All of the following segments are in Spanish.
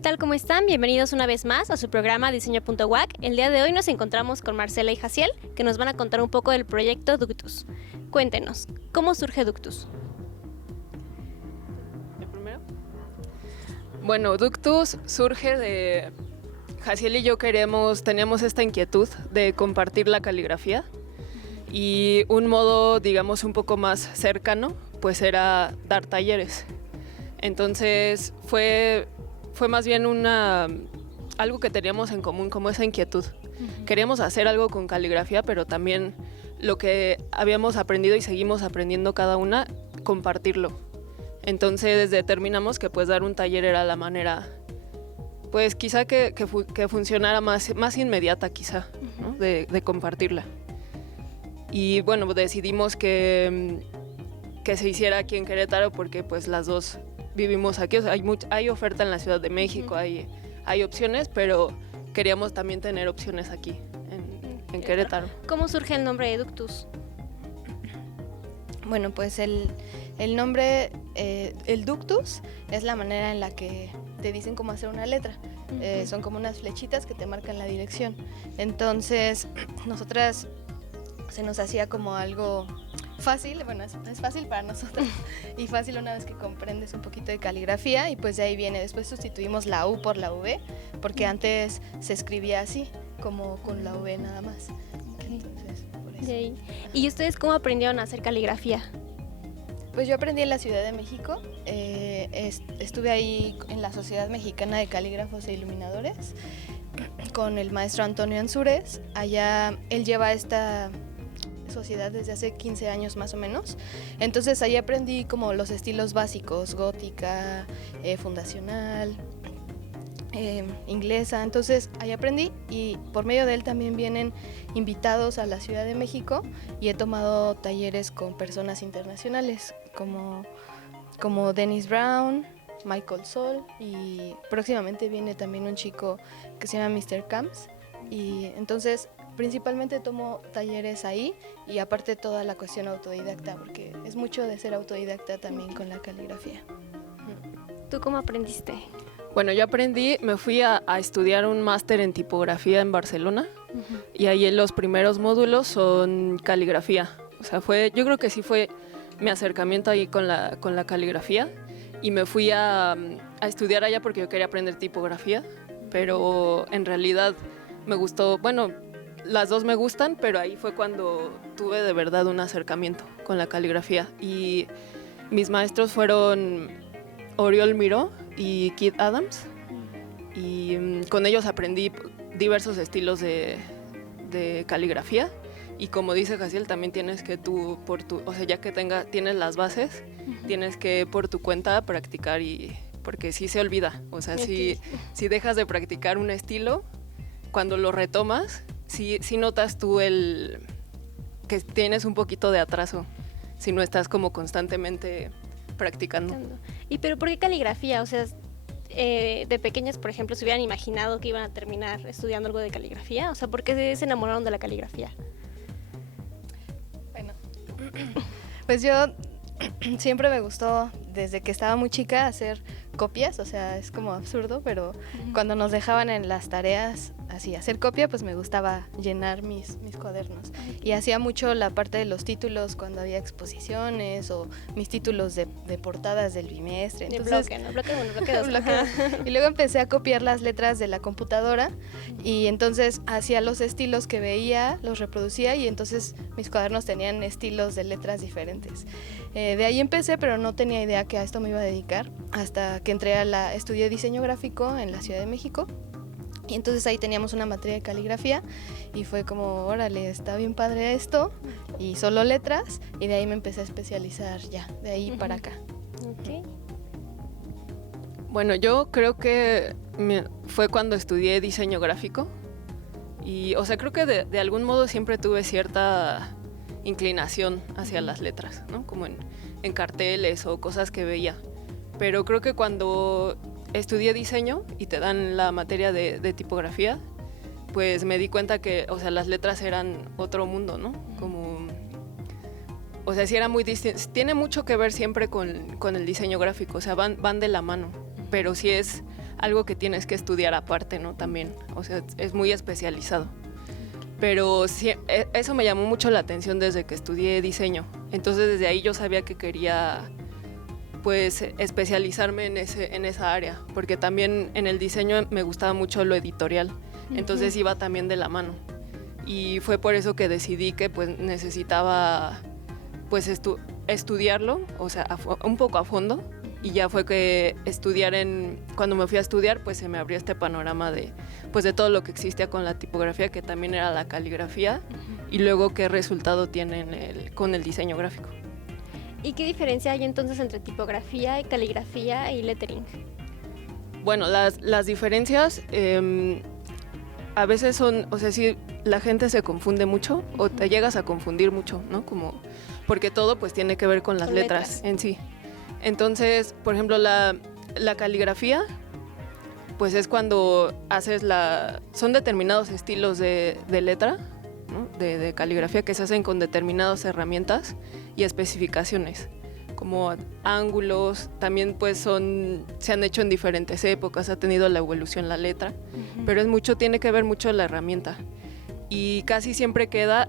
tal? ¿Cómo están? Bienvenidos una vez más a su programa Diseño.wac. El día de hoy nos encontramos con Marcela y Jaciel, que nos van a contar un poco del proyecto Ductus. Cuéntenos, ¿cómo surge Ductus? Primero. Bueno, Ductus surge de... Jaciel y yo teníamos esta inquietud de compartir la caligrafía y un modo, digamos, un poco más cercano, pues era dar talleres. Entonces fue más bien algo que teníamos en común, como esa inquietud. Queríamos hacer algo con caligrafía, pero también lo que habíamos aprendido y seguimos aprendiendo cada una, compartirlo. Entonces determinamos que pues dar un taller era la manera, pues quizá que funcionara más inmediata quizá, ¿no? de compartirla. Y bueno, decidimos que se hiciera aquí en Querétaro porque pues las dos vivimos aquí, o sea, hay oferta en la Ciudad de México, hay opciones, pero queríamos también tener opciones aquí en Querétaro. ¿Cómo surge el nombre de Ductus? Bueno, pues el nombre, el ductus, es la manera en la que te dicen cómo hacer una letra. Son como unas flechitas que te marcan la dirección. Entonces, nosotras se nos hacía como algo fácil, bueno, es fácil para nosotros y fácil una vez que comprendes un poquito de caligrafía, y pues de ahí viene. Después sustituimos la U por la V, porque antes se escribía así, como con la V nada más. Entonces, por eso. ¿Y ustedes cómo aprendieron a hacer caligrafía? Pues yo aprendí en la Ciudad de México, estuve ahí en la Sociedad Mexicana de Calígrafos e Iluminadores con el maestro Antonio Ansúrez. Allá él lleva esta sociedad desde hace 15 años más o menos. Entonces ahí aprendí como los estilos básicos, gótica, fundacional, inglesa. Entonces ahí aprendí, y por medio de él también vienen invitados a la Ciudad de México, y he tomado talleres con personas internacionales como Dennis Brown, Michael Sol, y próximamente viene también un chico que se llama Mr. Camps. Y entonces principalmente tomo talleres ahí, y aparte toda la cuestión autodidacta, porque es mucho de ser autodidacta también con la caligrafía. ¿Tú cómo aprendiste? Bueno, yo me fui a estudiar un máster en tipografía en Barcelona, y ahí los primeros módulos son caligrafía. O sea, yo creo que sí fue mi acercamiento ahí con la caligrafía, y me fui a estudiar allá porque yo quería aprender tipografía, pero en realidad me gustó, bueno, las dos me gustan, pero ahí fue cuando tuve de verdad un acercamiento con la caligrafía, y mis maestros fueron Oriol Miró y Keith Adams, y con ellos aprendí diversos estilos de caligrafía. Y como dice Jaciel, también tienes que o sea, ya que tienes las bases, tienes que por tu cuenta practicar, porque sí se olvida. O sea, si dejas de practicar un estilo, cuando lo retomas, sí notas tú que tienes un poquito de atraso, si no estás como constantemente practicando. ¿Y pero por qué caligrafía? O sea, de pequeñas, por ejemplo, ¿se hubieran imaginado que iban a terminar estudiando algo de caligrafía? O sea, ¿por qué se enamoraron de la caligrafía? Bueno, pues yo siempre me gustó, desde que estaba muy chica, hacer copias. O sea, es como absurdo, pero cuando nos dejaban en las tareas así hacer copia, pues me gustaba llenar mis cuadernos. Y hacía mucho la parte de los títulos cuando había exposiciones, o mis títulos de portadas del bimestre. Entonces, bloque 2. Y luego empecé a copiar las letras de la computadora, y entonces hacía los estilos que veía, los reproducía, y entonces mis cuadernos tenían estilos de letras diferentes. De ahí empecé, pero no tenía idea que a esto me iba a dedicar, hasta que estudié diseño gráfico en la Ciudad de México. Y entonces ahí teníamos una materia de caligrafía, y fue como, órale, está bien padre esto, y solo letras, y de ahí me empecé a especializar ya, de ahí para acá. Okay. Bueno, yo creo que fue cuando estudié diseño gráfico, y, o sea, creo que de algún modo siempre tuve cierta inclinación hacia las letras, ¿no? Como en carteles o cosas que veía. Pero creo que cuando estudié diseño y te dan la materia de tipografía, pues me di cuenta que, o sea, las letras eran otro mundo, ¿no? Como, o sea, sí era muy distinto. Tiene mucho que ver siempre con el diseño gráfico, o sea, van de la mano, pero sí es algo que tienes que estudiar aparte, ¿no? También, o sea, es muy especializado. Pero sí, eso me llamó mucho la atención desde que estudié diseño. Entonces desde ahí yo sabía que quería pues especializarme en esa área, porque también en el diseño me gustaba mucho lo editorial, entonces iba también de la mano. Y fue por eso que decidí que pues necesitaba pues estudiarlo, o sea, un poco a fondo, y ya fue que cuando me fui a estudiar, pues se me abrió este panorama de todo lo que existía con la tipografía, que también era la caligrafía, y luego qué resultado tiene con el diseño gráfico. ¿Y qué diferencia hay entonces entre tipografía, caligrafía y lettering? Bueno, las diferencias a veces son, o sea, sí, la gente se confunde mucho o te llegas a confundir mucho, ¿no? Porque todo pues tiene que ver con las letras en sí. Entonces, por ejemplo, la caligrafía, pues es cuando son determinados estilos de letra, ¿no? de caligrafía que se hacen con determinadas herramientas y especificaciones, como ángulos, también pues se han hecho en diferentes épocas, ha tenido la evolución la letra, pero tiene que ver mucho la herramienta. Y casi siempre queda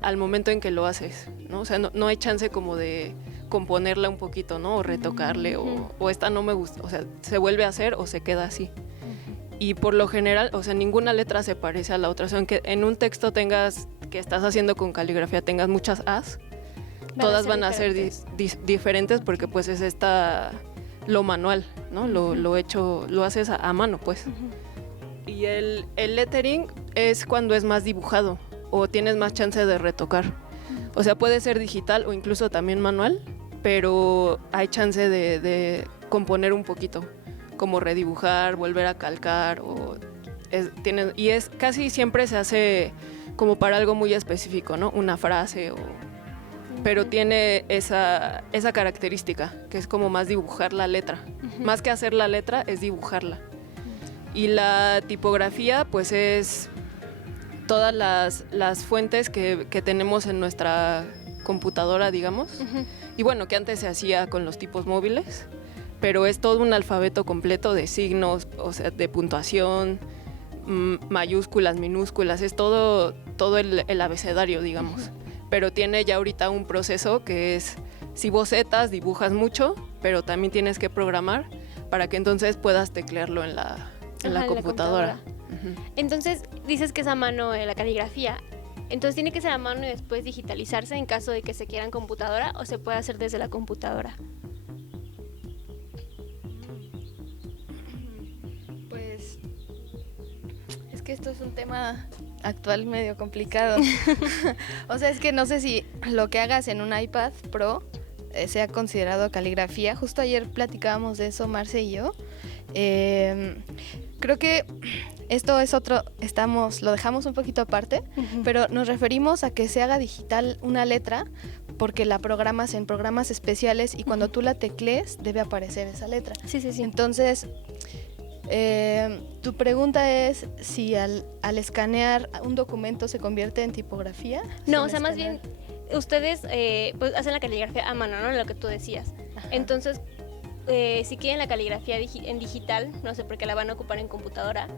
al momento en que lo haces, ¿no? O sea, no hay chance como de componerla un poquito, ¿no? O retocarle, o esta no me gusta, o sea, se vuelve a hacer o se queda así. Y por lo general, o sea, ninguna letra se parece a la otra. O sea, aunque en un texto que estás haciendo con caligrafía, tengas muchas As, todas van a ser diferentes porque pues es lo manual, ¿no? Lo haces a mano, pues. Y el lettering es cuando es más dibujado o tienes más chance de retocar. O sea, puede ser digital o incluso también manual, pero hay chance de componer un poquito, como redibujar, volver a calcar, casi siempre se hace como para algo muy específico, ¿no? Una frase, pero tiene esa característica, que es como más dibujar la letra. Más que hacer la letra, es dibujarla. Y la tipografía, pues es todas las fuentes que tenemos en nuestra computadora, digamos. Y bueno, que antes se hacía con los tipos móviles, pero es todo un alfabeto completo de signos, o sea, de puntuación, mayúsculas, minúsculas, es todo el abecedario, digamos. Pero tiene ya ahorita un proceso que es, si bocetas, dibujas mucho, pero también tienes que programar para que entonces puedas teclearlo en la computadora. Entonces, dices que es a mano la caligrafía. Entonces, ¿tiene que ser a mano y después digitalizarse en caso de que se quiera en computadora o se puede hacer desde la computadora? Pues es que esto es un tema actual medio complicado. O sea, es que no sé si lo que hagas en un iPad Pro sea considerado caligrafía. Justo ayer platicábamos de eso, Marce y yo. Creo que esto es lo dejamos un poquito aparte, pero nos referimos a que se haga digital una letra porque la programas en programas especiales y cuando tú la teclees debe aparecer esa letra. Sí. Entonces, tu pregunta es si al escanear un documento se convierte en tipografía. No, o sea, más bien ustedes pues hacen la caligrafía a mano, ¿no? Lo que tú decías. Ajá. Entonces, si quieren la caligrafía en digital, no sé por qué la van a ocupar en computadora,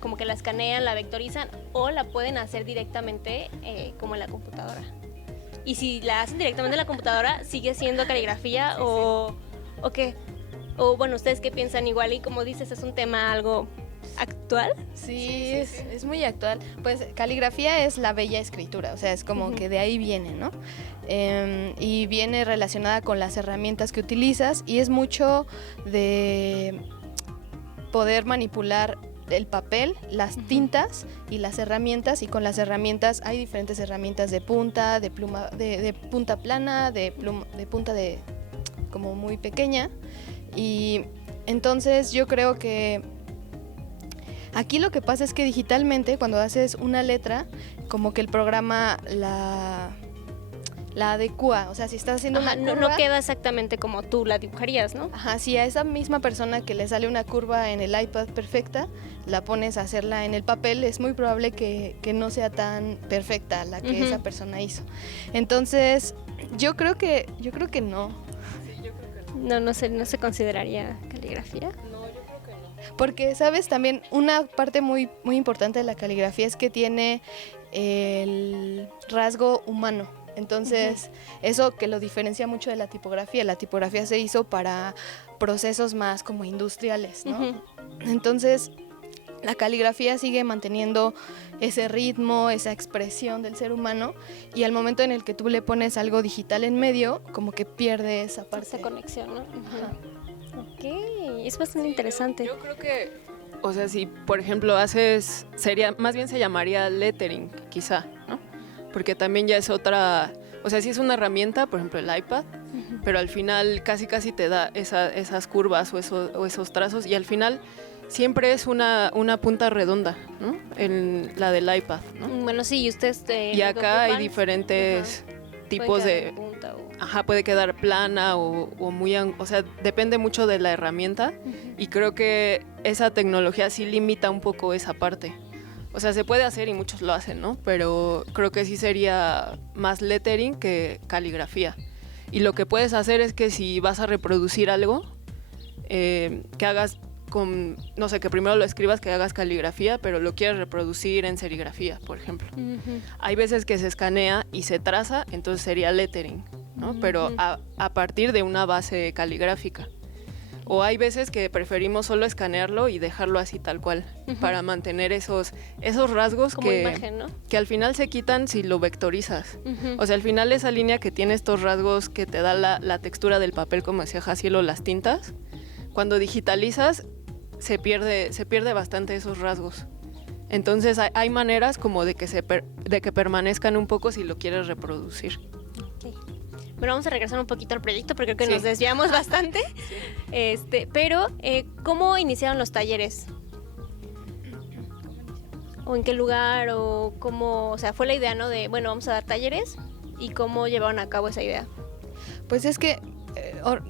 como que la escanean, la vectorizan o la pueden hacer directamente como en la computadora. Y si la hacen directamente en la computadora, ¿sigue siendo caligrafía o qué? O bueno, ¿ustedes qué piensan? Igual y como dices, es un tema algo actual. Sí, es muy actual. Pues caligrafía es la bella escritura, o sea, es como que de ahí viene, ¿no? Y viene relacionada con las herramientas que utilizas y es mucho de poder manipular el papel, las tintas y las herramientas, y con las herramientas hay diferentes herramientas de punta, de pluma, de punta plana, de punta de como muy pequeña. Y entonces yo creo que aquí lo que pasa es que digitalmente cuando haces una letra, como que el programa la adecua, o sea, si estás haciendo una curva... No queda exactamente como tú la dibujarías, ¿no? Ajá, si a esa misma persona que le sale una curva en el iPad perfecta, la pones a hacerla en el papel, es muy probable que no sea tan perfecta la que esa persona hizo. Entonces, yo creo que no. No se consideraría caligrafía. No, yo Porque, ¿sabes? También una parte muy, muy importante de la caligrafía es que tiene el rasgo humano. Entonces, eso que lo diferencia mucho de la tipografía. La tipografía se hizo para procesos más como industriales, ¿no? Entonces, la caligrafía sigue manteniendo ese ritmo, esa expresión del ser humano, y al momento en el que tú le pones algo digital en medio, como que pierde esa parte. Esa conexión, ¿no? Ok, es bastante interesante. Yo creo que, o sea, si por ejemplo más bien se llamaría lettering, quizá, ¿no? Porque también ya es otra, o sea, sí es una herramienta, por ejemplo el iPad, pero al final casi te da esas curvas o esos trazos, y al final siempre es una punta redonda, ¿no? En la del iPad, ¿no? Bueno, sí, y ustedes... y acá hay diferentes tipos de... punta o... Ajá, puede quedar plana o muy... O sea, depende mucho de la herramienta, y creo que esa tecnología sí limita un poco esa parte. O sea, se puede hacer y muchos lo hacen, ¿no? Pero creo que sí sería más lettering que caligrafía. Y lo que puedes hacer es que si vas a reproducir algo, que hagas no sé, que primero lo escribas, que hagas caligrafía, pero lo quieres reproducir en serigrafía, por ejemplo. Hay veces que se escanea y se traza, entonces sería lettering, ¿no? Pero a partir de una base caligráfica. O hay veces que preferimos solo escanearlo y dejarlo así tal cual, para mantener esos rasgos como imagen, ¿no? que al final se quitan si lo vectorizas. O sea, al final esa línea que tiene estos rasgos que te da la textura del papel, como decía Jaciel, o las tintas, cuando digitalizas se pierde bastante esos rasgos. Entonces hay maneras como de que permanezcan un poco si lo quieres reproducir. Okay. Bueno, vamos a regresar un poquito al proyecto porque creo que nos desviamos bastante. Pero, ¿cómo iniciaron los talleres? ¿O en qué lugar? ¿O cómo? O sea, fue la idea, ¿no? De, bueno, vamos a dar talleres. ¿Y cómo llevaron a cabo esa idea? Pues es que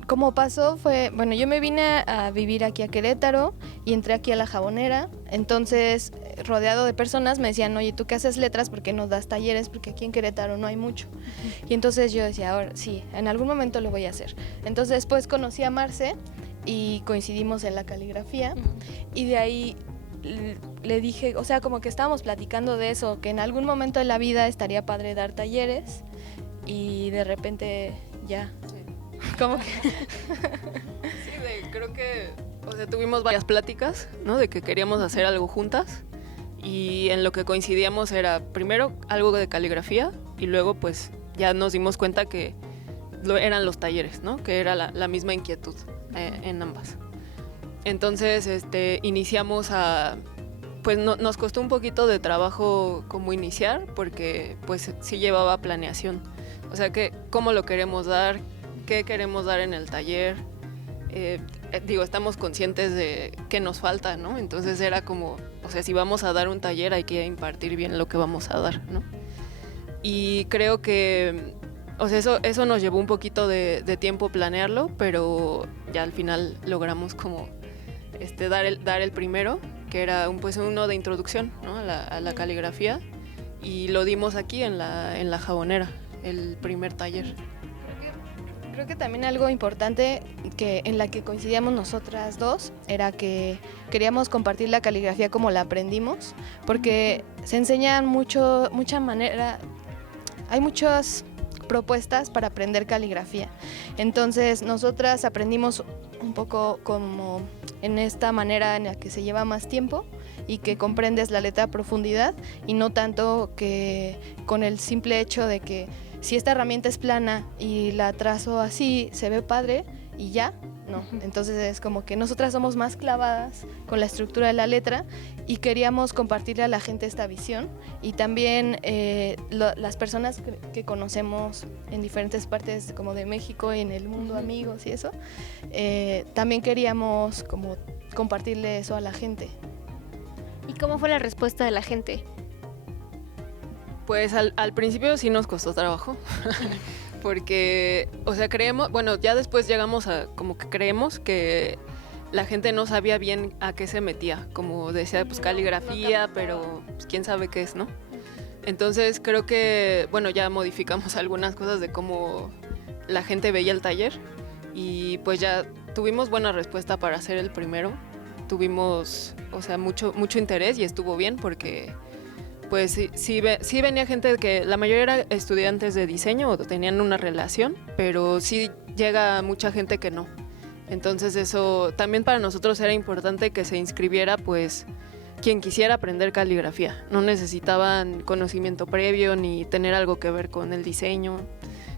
como pasó fue, bueno, yo me vine a vivir aquí a Querétaro y entré aquí a La Jabonera, entonces rodeado de personas me decían, oye, ¿tú qué haces letras? ¿Por qué no das talleres? Porque aquí en Querétaro no hay mucho. Y entonces yo decía, ahora sí, en algún momento lo voy a hacer. Entonces después conocí a Marce y coincidimos en la caligrafía, y de ahí le dije, o sea, como que estábamos platicando de eso, que en algún momento de la vida estaría padre dar talleres, y de repente ya... ¿Cómo que? Sí, creo que, o sea, tuvimos varias pláticas, ¿no? De que queríamos hacer algo juntas, y en lo que coincidíamos era primero algo de caligrafía, y luego pues ya nos dimos cuenta que eran los talleres, ¿no? Que era la misma inquietud en ambas. Entonces, iniciamos pues nos costó un poquito de trabajo como iniciar, porque pues sí llevaba planeación. O sea, cómo lo queremos dar, qué queremos dar en el taller. Estamos conscientes de qué nos falta, ¿no? Entonces era como, o sea, si vamos a dar un taller hay que impartir bien lo que vamos a dar, ¿no? Y creo que, o sea, eso nos llevó un poquito de tiempo planearlo, pero ya al final logramos como dar el primero, que era uno de introducción, ¿no? a la caligrafía, y lo dimos aquí en la Jabonera, el primer taller. Creo que también algo importante en la que coincidíamos nosotras dos era que queríamos compartir la caligrafía como la aprendimos, porque se enseñan mucha manera, hay muchas propuestas para aprender caligrafía. Entonces nosotras aprendimos un poco como en esta manera en la que se lleva más tiempo y que comprendes la letra a profundidad, y no tanto que con el simple hecho de que si esta herramienta es plana y la trazo así, se ve padre y ya, no. Entonces es como que nosotras somos más clavadas con la estructura de la letra y queríamos compartirle a la gente esta visión, y también las personas que conocemos en diferentes partes como de México y en el mundo, amigos y eso, también queríamos como compartirle eso a la gente. ¿Y cómo fue la respuesta de la gente? Pues al principio sí nos costó trabajo, porque, o sea, ya después llegamos a como que creemos que la gente no sabía bien a qué se metía, como decía, pues caligrafía, pero pues, quién sabe qué es, ¿no? Entonces creo que, bueno, ya modificamos algunas cosas de cómo la gente veía el taller, y pues ya tuvimos buena respuesta para hacer el primero. tuvimos, o sea, mucho interés y estuvo bien porque pues sí venía gente que la mayoría era estudiantes de diseño o tenían una relación, pero sí llega mucha gente que no. Entonces eso también para nosotros era importante que se inscribiera pues quien quisiera aprender caligrafía. No necesitaban conocimiento previo ni tener algo que ver con el diseño,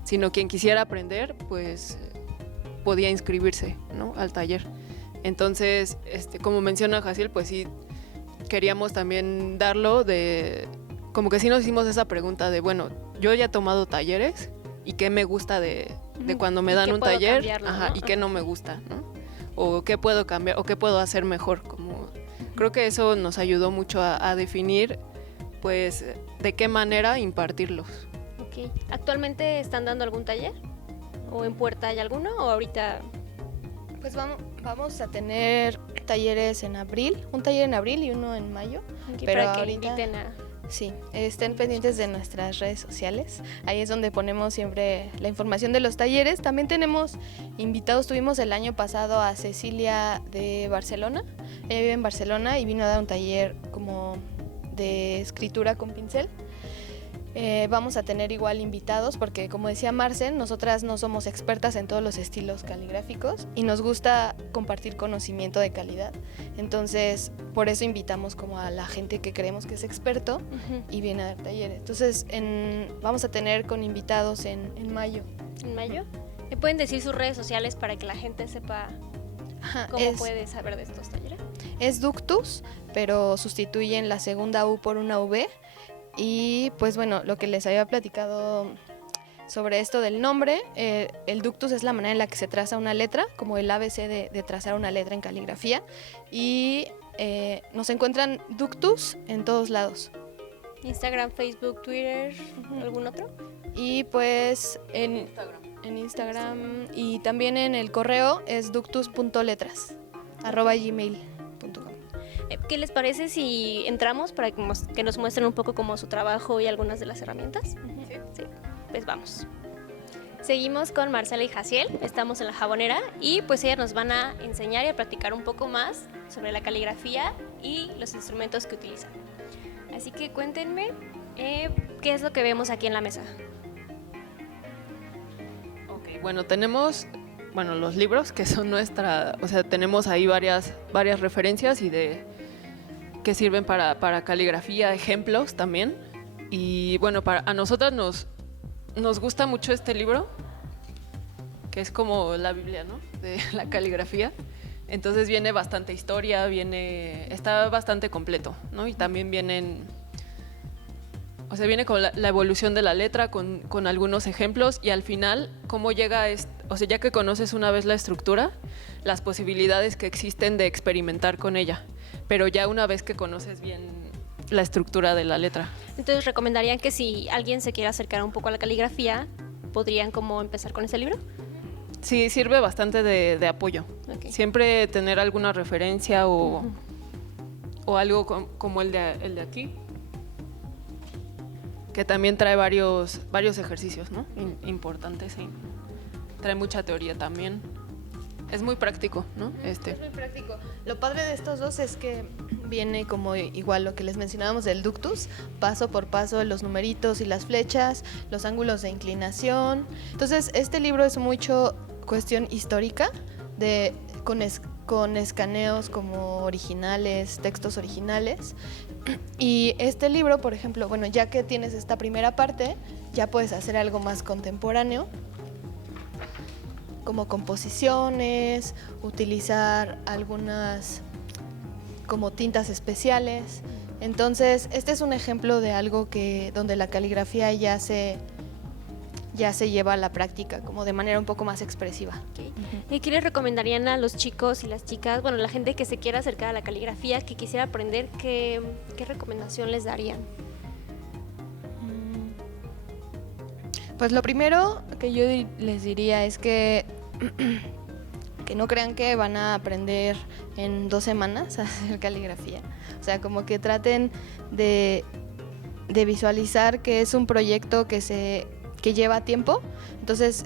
sino quien quisiera aprender pues podía inscribirse, ¿no?, al taller. Entonces, como menciona Jaciel, pues sí queríamos también darlo de, como que sí nos hicimos esa pregunta de, bueno, yo ya he tomado talleres y qué me gusta de cuando me dan un taller, ¿no? Y qué no me gusta, ¿no? O qué puedo cambiar, o qué puedo hacer mejor. Como, creo que eso nos ayudó mucho a definir, pues, de qué manera impartirlos. Ok. ¿Actualmente están dando algún taller? ¿O en puerta hay alguno? ¿O ahorita...? Pues vamos a tener talleres en abril, un taller en abril y uno en mayo. Okay, pero para que ahorita, inviten a... Sí, estén pendientes de nuestras redes sociales. Ahí es donde ponemos siempre la información de los talleres. También tenemos invitados, tuvimos el año pasado a Cecilia de Barcelona. Ella vive en Barcelona y vino a dar un taller como de escritura con pincel. Vamos a tener igual invitados porque, como decía Marcen, nosotras no somos expertas en todos los estilos caligráficos y nos gusta compartir conocimiento de calidad. Entonces, por eso invitamos como a la gente que creemos que es experto y viene a dar talleres. Entonces, vamos a tener con invitados en mayo. ¿En mayo? ¿Me pueden decir sus redes sociales para que la gente sepa cómo puede saber de estos talleres? Es Ductus, pero sustituyen la segunda U por una V. Y pues bueno, lo que les había platicado sobre esto del nombre, el ductus es la manera en la que se traza una letra, como el ABC de trazar una letra en caligrafía. Y nos encuentran Ductus en todos lados. Instagram, Facebook, Twitter, ¿algún otro? Y pues en Instagram y también en el correo es ductus.letras@gmail.com. ¿Qué les parece si entramos para que nos muestren un poco como su trabajo y algunas de las herramientas? Sí. Pues vamos. Seguimos con Marcela y Jaciel, estamos en La Jabonera y pues ellas nos van a enseñar y a platicar un poco más sobre la caligrafía y los instrumentos que utilizan. Así que cuéntenme qué es lo que vemos aquí en la mesa. Ok, bueno, tenemos los libros que son o sea, tenemos ahí varias referencias y que sirven para caligrafía, ejemplos también. Y bueno, a nosotras nos gusta mucho este libro, que es como la Biblia, ¿no?, de la caligrafía. Entonces viene bastante historia, está bastante completo, ¿no? Y también viene con la evolución de la letra, con algunos ejemplos y al final cómo llega, o sea, ya que conoces una vez la estructura, las posibilidades que existen de experimentar con ella, pero ya una vez que conoces bien la estructura de la letra. Entonces, ¿recomendarían que si alguien se quiere acercar un poco a la caligrafía, podrían como empezar con ese libro? Sí, sirve bastante de apoyo. Okay. Siempre tener alguna referencia o algo como el de aquí, que también trae varios ejercicios, ¿no?, importantes, sí. Trae mucha teoría también. Es muy práctico, ¿no? Es muy práctico. Lo padre de estos dos es que viene como igual lo que les mencionábamos del ductus, paso por paso, los numeritos y las flechas, los ángulos de inclinación. Entonces, este libro es mucho cuestión histórica, con escaneos como originales, textos originales. Y este libro, por ejemplo, bueno, ya que tienes esta primera parte, ya puedes hacer algo más contemporáneo, como composiciones, utilizar algunas como tintas especiales. Entonces, este es un ejemplo de algo donde la caligrafía ya se lleva a la práctica, como de manera un poco más expresiva. Okay. ¿Y qué les recomendarían a los chicos y las chicas, bueno, la gente que se quiera acercar a la caligrafía, que quisiera aprender, qué recomendación les darían? Pues lo primero que yo les diría es que no crean que van a aprender en 2 semanas a hacer caligrafía. O sea, como que traten de visualizar que es un proyecto que lleva tiempo. Entonces,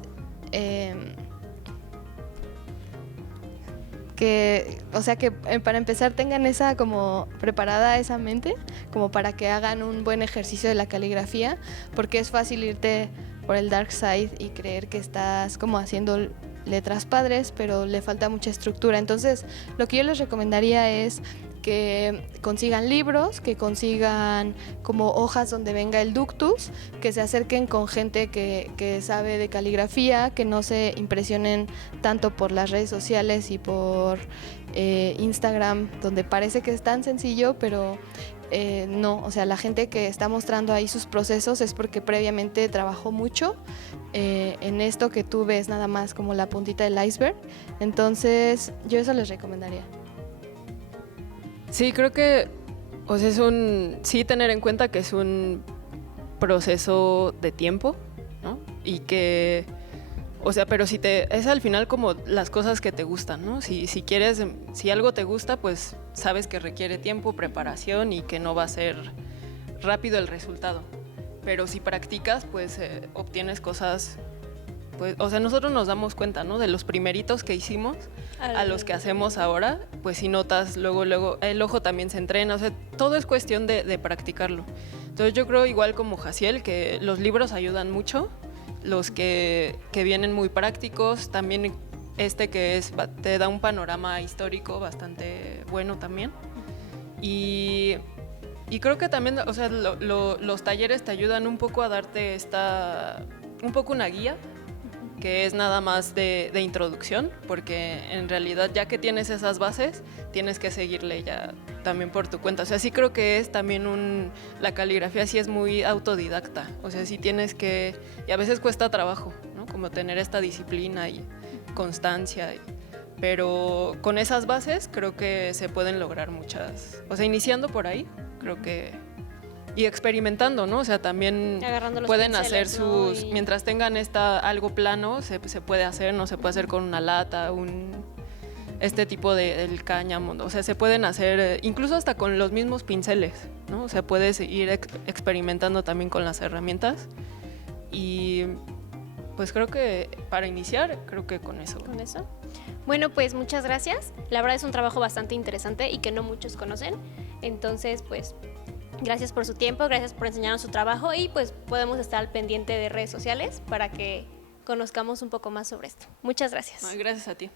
o sea, que para empezar tengan esa como preparada esa mente, como para que hagan un buen ejercicio de la caligrafía, porque es fácil irte por el dark side y creer que estás como haciendo letras padres, pero le falta mucha estructura. Entonces, lo que yo les recomendaría es que consigan libros, que consigan como hojas donde venga el ductus, que se acerquen con gente que sabe de caligrafía, que no se impresionen tanto por las redes sociales y por Instagram, donde parece que es tan sencillo, pero no, o sea, la gente que está mostrando ahí sus procesos es porque previamente trabajó mucho en esto que tú ves nada más como la puntita del iceberg. Entonces, yo eso les recomendaría. Sí, creo que, o sea, sí tener en cuenta que es un proceso de tiempo, ¿no? Y que, o sea, pero es al final como las cosas que te gustan, ¿no? Si algo te gusta, pues sabes que requiere tiempo, preparación y que no va a ser rápido el resultado. Pero si practicas, pues obtienes cosas, pues, o sea, nosotros nos damos cuenta, ¿no? De los primeritos que hicimos a los que hacemos ahora, pues si notas luego, el ojo también se entrena, o sea, todo es cuestión de practicarlo. Entonces yo creo igual como Jaciel que los libros ayudan mucho, los que vienen muy prácticos, también te da un panorama histórico bastante bueno también. Y creo que también, o sea, los talleres te ayudan un poco a darte un poco una guía, que es nada más de introducción, porque en realidad ya que tienes esas bases, tienes que seguirle ya también por tu cuenta. O sea, sí creo que es también la caligrafía sí es muy autodidacta, o sea, sí tienes que, y a veces cuesta trabajo, ¿no? Como tener esta disciplina y constancia, pero con esas bases creo que se pueden lograr muchas, o sea, iniciando por ahí, creo que... Y experimentando, ¿no? O sea, también pueden hacer sus... ¿no? Mientras tengan algo plano, se puede hacer, ¿no? Se puede hacer con una lata, este tipo del cáñamo, o sea, se pueden hacer incluso hasta con los mismos pinceles, ¿no? O sea, puedes ir experimentando también con las herramientas y pues creo que para iniciar, creo que con eso. ¿Con eso? Bueno, pues muchas gracias. La verdad es un trabajo bastante interesante y que no muchos conocen. Entonces, pues... gracias por su tiempo, gracias por enseñarnos su trabajo y pues podemos estar al pendiente de redes sociales para que conozcamos un poco más sobre esto. Muchas gracias. Gracias a ti.